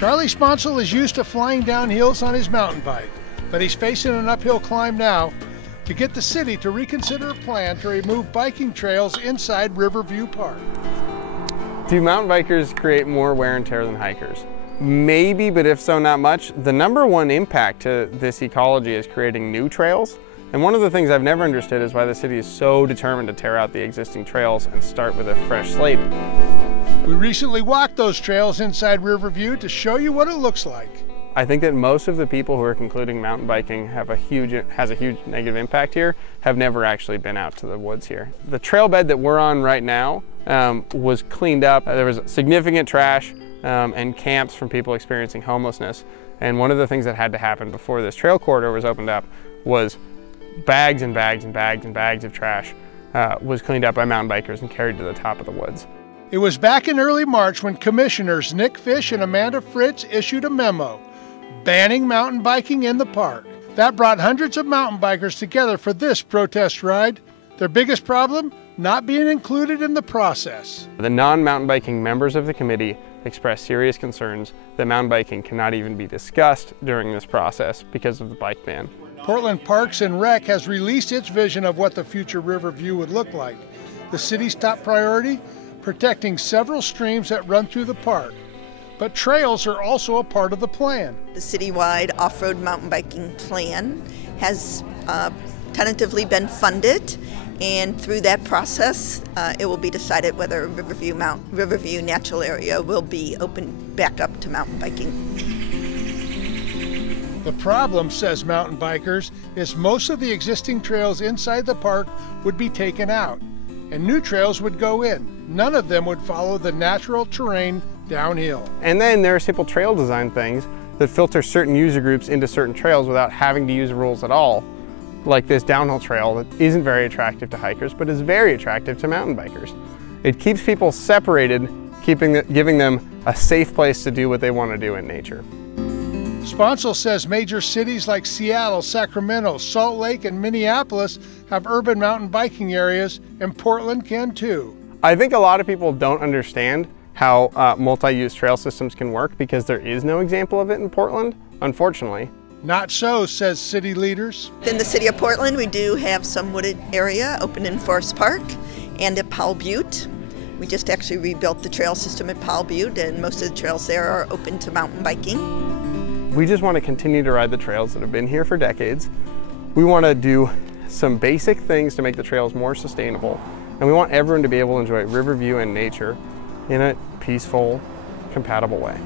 Charlie Sponsel is used to flying down hills on his mountain bike, but he's facing an uphill climb now to get the city to reconsider a plan to remove biking trails inside Riverview Park. Do mountain bikers create more wear and tear than hikers? Maybe, but if so, not much. The number one impact to this ecology is creating new trails. And one of the things I've never understood is why the city is so determined to tear out the existing trails and start with a fresh slate. We recently walked those trails inside Riverview to show you what it looks like. I think that most of the people who are concluding mountain biking has a huge negative impact here have never actually been out to the woods here. The trail bed that we're on right now was cleaned up. There was significant trash and camps from people experiencing homelessness. And one of the things that had to happen before this trail corridor was opened up was bags and bags and bags and bags of trash was cleaned up by mountain bikers and carried to the top of the woods. It was back in early March when Commissioners Nick Fish and Amanda Fritz issued a memo banning mountain biking in the park. That brought hundreds of mountain bikers together for this protest ride. Their biggest problem? Not being included in the process. The non-mountain biking members of the committee expressed serious concerns that mountain biking cannot even be discussed during this process because of the bike ban. Portland Parks and Rec has released its vision of what the future Riverview would look like. The city's top priority? Protecting several streams that run through the park. But trails are also a part of the plan. The citywide off-road mountain biking plan has tentatively been funded, and through that process it will be decided whether Riverview Natural Area will be opened back up to mountain biking. The problem, says mountain bikers, is most of the existing trails inside the park would be taken out, and new trails would go in. None of them would follow the natural terrain downhill. And then there are simple trail design things that filter certain user groups into certain trails without having to use rules at all. Like this downhill trail that isn't very attractive to hikers, but is very attractive to mountain bikers. It keeps people separated, giving them a safe place to do what they want to do in nature. Sponsel says major cities like Seattle, Sacramento, Salt Lake, and Minneapolis have urban mountain biking areas, and Portland can too. I think a lot of people don't understand how multi-use trail systems can work because there is no example of it in Portland, unfortunately. Not so, says city leaders. In the city of Portland, we do have some wooded area open in Forest Park and at Powell Butte. We just actually rebuilt the trail system at Powell Butte, and most of the trails there are open to mountain biking. We just want to continue to ride the trails that have been here for decades. We want to do some basic things to make the trails more sustainable, and we want everyone to be able to enjoy Riverview and nature in a peaceful, compatible way.